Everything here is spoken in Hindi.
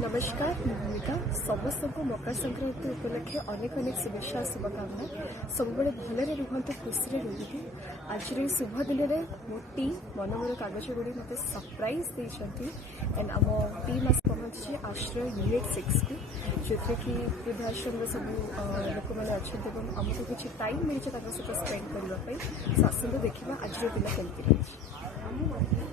नमस्कार भूमिका समस्त को मकर संक्रांति उपलक्षे अनेक अनेक शुभेच्छा शुभकामना सब भलरे रुहतु खुशी रुहतु आज शुभ दिन में मो टीम मनमोर कागज गुड़ी मत सरप्राइज देती एंड आम टीम आस पहुंची आश्रय यूनिट 6 को जो कि वृद्धाश्रम सब लोक मैंने अच्छा आमको किसी टाइम मिली सहित स्पेंड करने आसतु देखा आज दिन केमती रही।